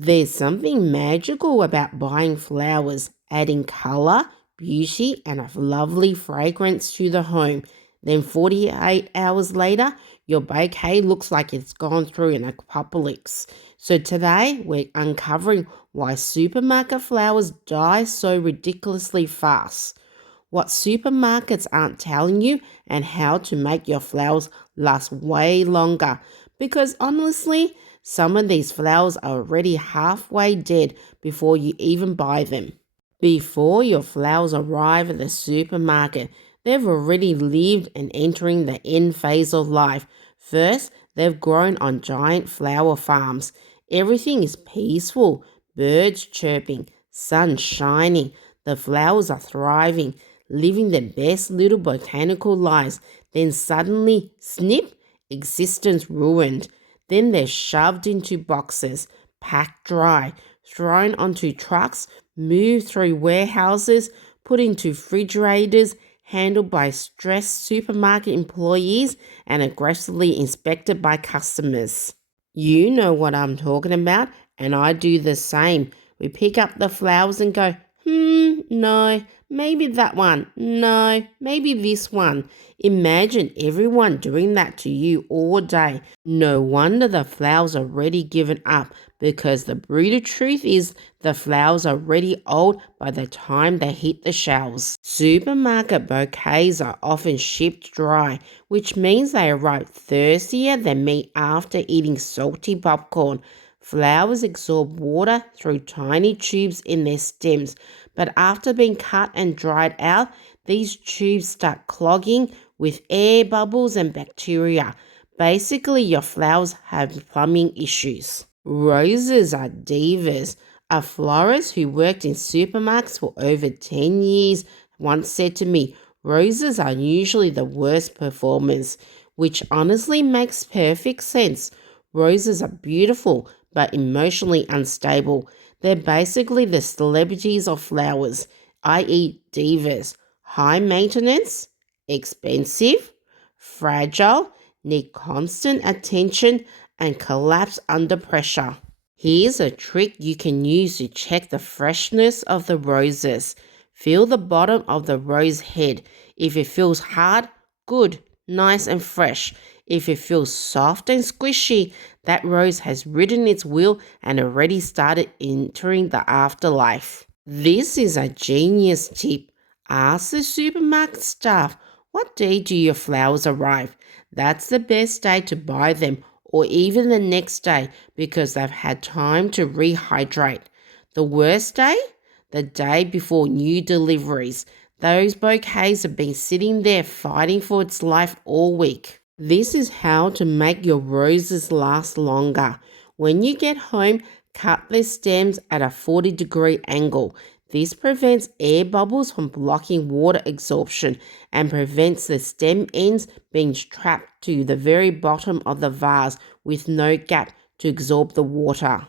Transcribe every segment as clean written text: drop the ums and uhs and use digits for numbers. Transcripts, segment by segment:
There's something magical about buying flowers, adding colour, beauty, and a lovely fragrance to the home. Then 48 hours later, your bouquet looks like it's gone through an apocalypse. So today, we're uncovering why supermarket flowers die so ridiculously fast, what supermarkets aren't telling you, and how to make your flowers last way longer. Because honestly, some of these flowers are already halfway dead before you even buy them. Before your flowers arrive at the supermarket, they've already lived and entering the end phase of life. First, they've grown on giant flower farms. Everything is peaceful, birds chirping, sun shining, the flowers are thriving, living their best little botanical lives. Then suddenly, snip, existence ruined. Then they're shoved into boxes, packed dry, thrown onto trucks, moved through warehouses, put into refrigerators, handled by stressed supermarket employees, and aggressively inspected by customers. You know what I'm talking about, and I do the same. We pick up the flowers and go, no, maybe that one. No, maybe this one. Imagine everyone doing that to you all day. No wonder the flowers are already given up, because the brutal truth is the flowers are already old by the time they hit the shelves. Supermarket bouquets are often shipped dry, which means they arrive thirstier than me after eating salty popcorn. Flowers absorb water through tiny tubes in their stems, but after being cut and dried out, these tubes start clogging with air bubbles and bacteria. Basically, your flowers have plumbing issues. Roses are divas. A florist who worked in supermarkets for over 10 years once said to me, roses are usually the worst performers, which honestly makes perfect sense. Roses are beautiful but emotionally unstable. They're basically the celebrities of flowers, i.e., divas. High maintenance, expensive, fragile, need constant attention, and collapse under pressure. Here's a trick you can use to check the freshness of the roses. Feel the bottom of the rose head. If it feels hard, good, nice and fresh. If it feels soft and squishy, that rose has ridden its wheel and already started entering the afterlife. This is a genius tip. Ask the supermarket staff, what day do your flowers arrive? That's the best day to buy them, or even the next day, because they've had time to rehydrate. The worst day? The day before new deliveries. Those bouquets have been sitting there fighting for its life all week. This is how to make your roses last longer. When you get home, cut their stems at a 40-degree angle. This prevents air bubbles from blocking water absorption and prevents the stem ends being trapped to the very bottom of the vase with no gap to absorb the water.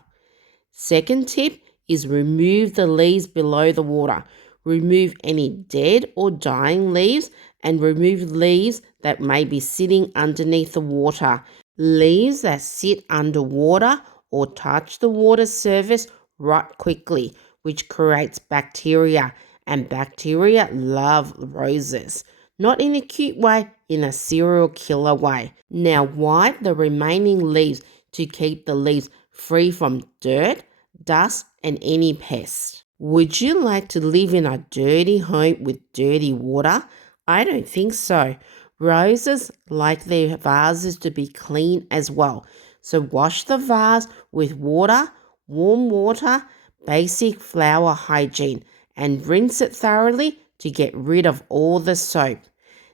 Second tip is remove the leaves below the water. Remove any dead or dying leaves and remove leaves that may be sitting underneath the water. Leaves that sit underwater or touch the water surface rot quickly, which creates bacteria, and bacteria love roses. Not in a cute way, in a serial killer way. Now wipe the remaining leaves to keep the leaves free from dirt, dust, and any pests. Would you like to live in a dirty home with dirty water? I don't think so. Roses like their vases to be clean as well. So wash the vase with water, warm water, basic flower hygiene, and rinse it thoroughly to get rid of all the soap.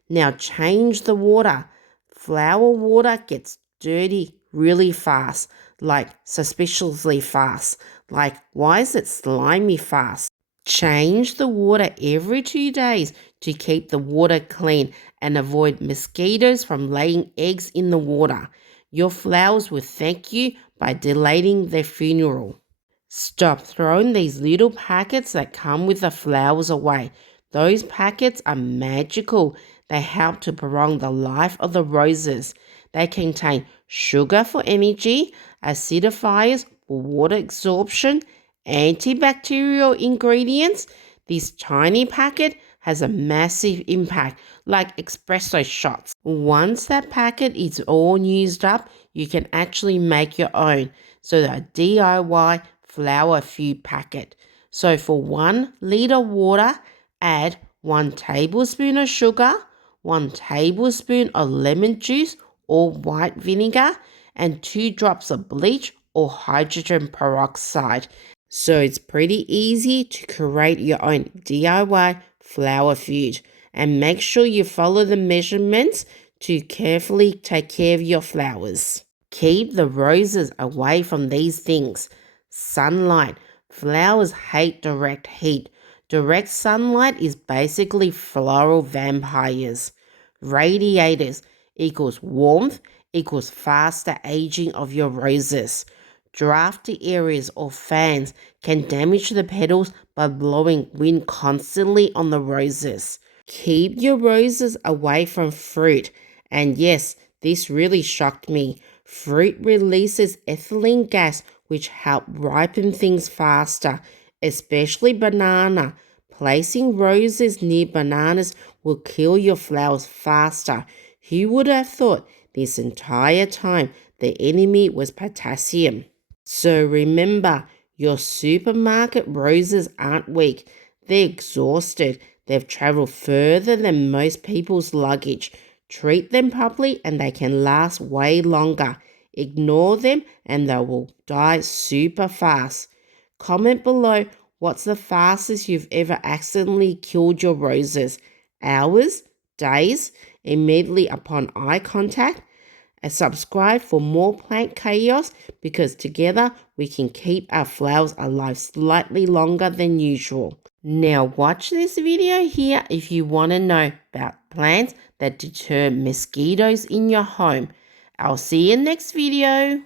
Now change the water. Flower water gets dirty really fast, like suspiciously fast. Like, why is it slimy fast? Change the water every 2 days to keep the water clean and avoid mosquitoes from laying eggs in the water. Your flowers will thank you by delaying their funeral. Stop throwing these little packets that come with the flowers away. Those packets are magical. They help to prolong the life of the roses. They contain sugar for energy, acidifiers, for water absorption, antibacterial ingredients, this tiny packet has a massive impact, like espresso shots. Once that packet is all used up, you can actually make your own. So a DIY flower food packet. So for 1 liter water, add 1 tablespoon of sugar, 1 tablespoon of lemon juice or white vinegar, and 2 drops of bleach or hydrogen peroxide. So it's pretty easy to create your own DIY flower food, and make sure you follow the measurements to carefully take care of your flowers. Keep the roses away from these things. Sunlight. Flowers hate direct heat. Direct sunlight is basically floral vampires. Radiators equals warmth equals faster aging of your roses. Drafty areas or fans can damage the petals by blowing wind constantly on the roses. Keep your roses away from fruit. And yes, this really shocked me. Fruit releases ethylene gas which help ripen things faster, especially banana. Placing roses near bananas will kill your flowers faster. Who would have thought this entire time the enemy was potassium? So remember, your supermarket roses aren't weak. They're exhausted. They've traveled further than most people's luggage. Treat them properly and they can last way longer. Ignore them and they will die super fast. Comment below what's the fastest you've ever accidentally killed your roses. Hours? Days? Immediately upon eye contact? And subscribe for more plant chaos because together we can keep our flowers alive slightly longer than usual. Now watch this video here if you want to know about plants that deter mosquitoes in your home. I'll see you next video.